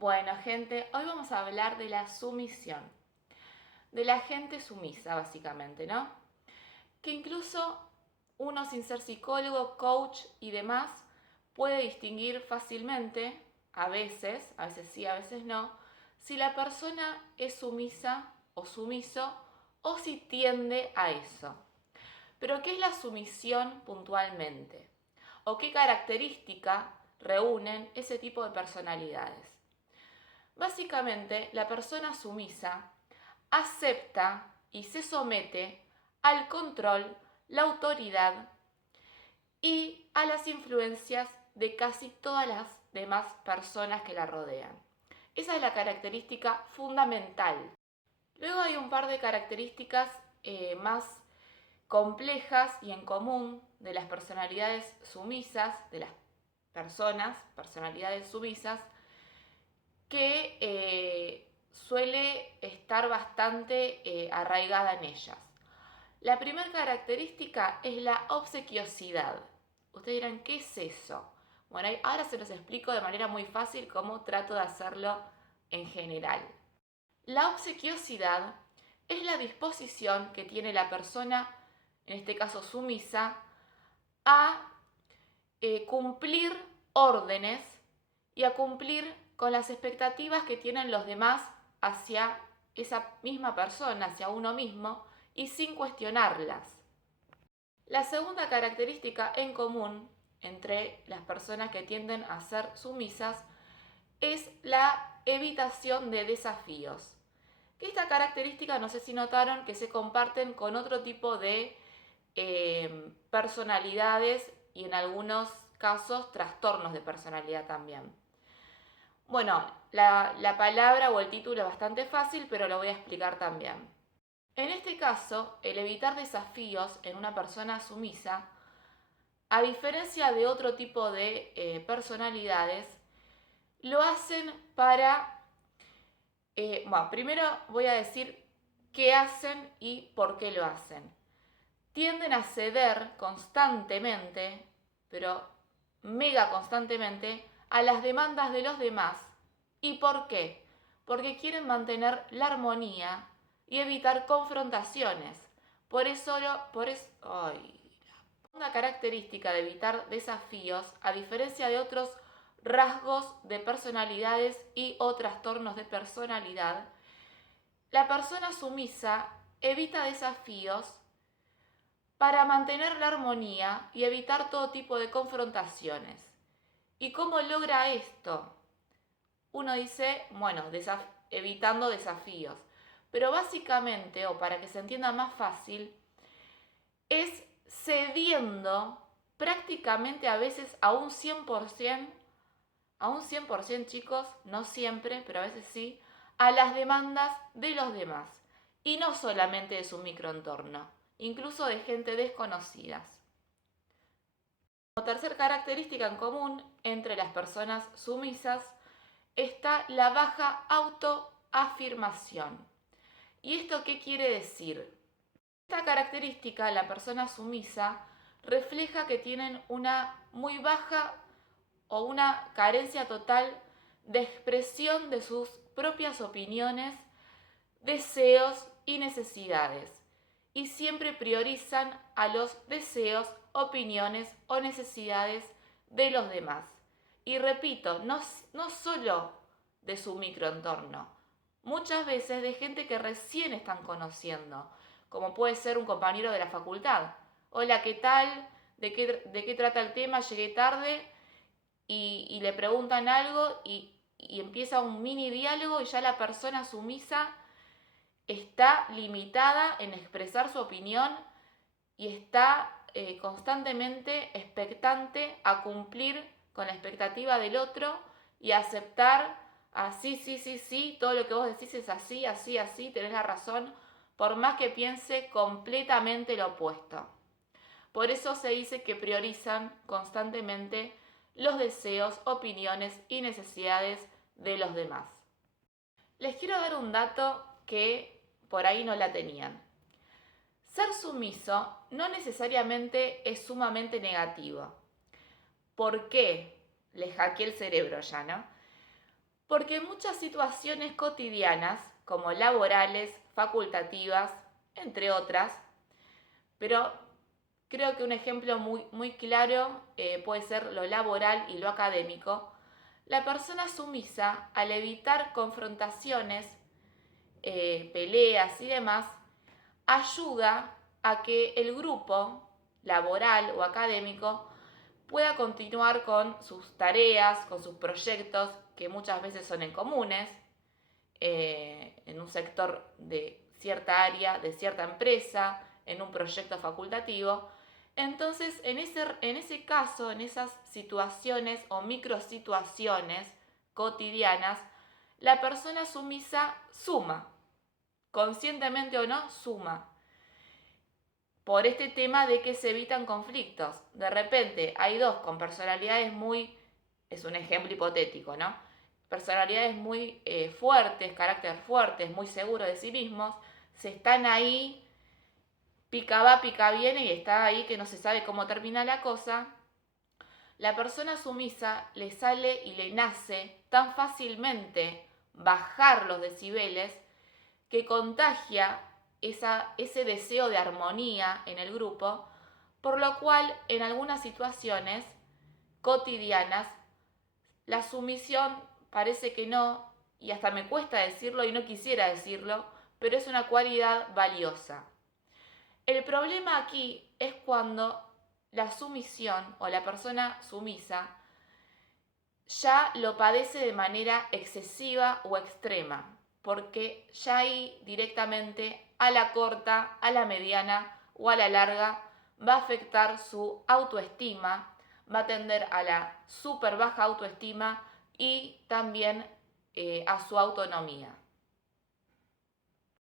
Bueno, gente, hoy vamos a hablar de la sumisión, de la gente sumisa, básicamente, ¿no? Que incluso uno sin ser psicólogo, coach y demás, puede distinguir fácilmente, a veces sí, a veces no, si la persona es sumisa o sumiso o si tiende a eso. Pero, ¿qué es la sumisión puntualmente? ¿O qué característica reúnen ese tipo de personalidades? Básicamente, la persona sumisa acepta y se somete al control, la autoridad y a las influencias de casi todas las demás personas que la rodean. Esa es la característica fundamental. Luego hay un par de características más complejas y en común de las personalidades sumisas, de las personalidades sumisas, que suele estar bastante arraigada en ellas. La primera característica es la obsequiosidad. Ustedes dirán, ¿qué es eso? Bueno, ahora se los explico de manera muy fácil cómo trato de hacerlo en general. La obsequiosidad es la disposición que tiene la persona, en este caso sumisa, a cumplir órdenes y a cumplir con las expectativas que tienen los demás hacia esa misma persona, hacia uno mismo, y sin cuestionarlas. La segunda característica en común entre las personas que tienden a ser sumisas es la evitación de desafíos. Esta característica, no sé si notaron, que se comparten con otro tipo de personalidades y en algunos casos trastornos de personalidad también. Bueno, la palabra o el título es bastante fácil, pero lo voy a explicar también. En este caso, el evitar desafíos en una persona sumisa, a diferencia de otro tipo de personalidades, lo hacen para... bueno, primero voy a decir qué hacen y por qué lo hacen. Tienden a ceder constantemente, pero mega constantemente, a las demandas de los demás. ¿Y por qué? Porque quieren mantener la armonía y evitar confrontaciones. Por eso, una característica de evitar desafíos, a diferencia de otros rasgos de personalidades y o trastornos de personalidad, la persona sumisa evita desafíos para mantener la armonía y evitar todo tipo de confrontaciones. ¿Y cómo logra esto? Uno dice, bueno, evitando desafíos. Pero básicamente, o para que se entienda más fácil, es cediendo prácticamente a veces a un 100% chicos, no siempre, pero a veces sí, a las demandas de los demás. Y no solamente de su microentorno, incluso de gente desconocida. Como tercera característica en común entre las personas sumisas está la baja autoafirmación. ¿Y esto qué quiere decir? Esta característica, la persona sumisa, refleja que tienen una muy baja o una carencia total de expresión de sus propias opiniones, deseos y necesidades. Y siempre priorizan a los deseos, opiniones o necesidades de los demás. Y repito, no solo de su microentorno, muchas veces de gente que recién están conociendo, como puede ser un compañero de la facultad. Hola, ¿qué tal? De qué trata el tema? Llegué tarde y le preguntan algo y empieza un mini diálogo y ya la persona sumisa está limitada en expresar su opinión y está constantemente expectante a cumplir con la expectativa del otro y a aceptar así, sí, todo lo que vos decís es así, tenés la razón, por más que piense completamente lo opuesto. Por eso se dice que priorizan constantemente los deseos, opiniones y necesidades de los demás. Les quiero dar un dato que por ahí no la tenían. Ser sumiso no necesariamente es sumamente negativo. ¿Por qué? Les hackeé el cerebro ya, ¿no? Porque en muchas situaciones cotidianas, como laborales, facultativas, entre otras, pero creo que un ejemplo muy claro puede ser lo laboral y lo académico, la persona sumisa, al evitar confrontaciones, peleas y demás, ayuda a que el grupo laboral o académico pueda continuar con sus tareas, con sus proyectos, que muchas veces son en comunes, en un sector de cierta área, de cierta empresa, en un proyecto facultativo. Entonces, en ese caso, en esas situaciones o microsituaciones cotidianas, la persona sumisa suma, conscientemente o no, suma. Por este tema de que se evitan conflictos. De repente hay dos con personalidades es un ejemplo hipotético, ¿no? Personalidades muy fuertes, carácter fuertes, muy seguros de sí mismos, se están ahí, pica va, pica viene y está ahí que no se sabe cómo termina la cosa. La persona sumisa le sale y le nace tan fácilmente bajar los decibeles que contagia ese deseo de armonía en el grupo, por lo cual en algunas situaciones cotidianas la sumisión parece que no, y hasta me cuesta decirlo y no quisiera decirlo, pero es una cualidad valiosa. El problema aquí es cuando la sumisión o la persona sumisa ya lo padece de manera excesiva o extrema, porque ya ahí directamente a la corta, a la mediana o a la larga va a afectar su autoestima, va a tender a la súper baja autoestima y también a su autonomía.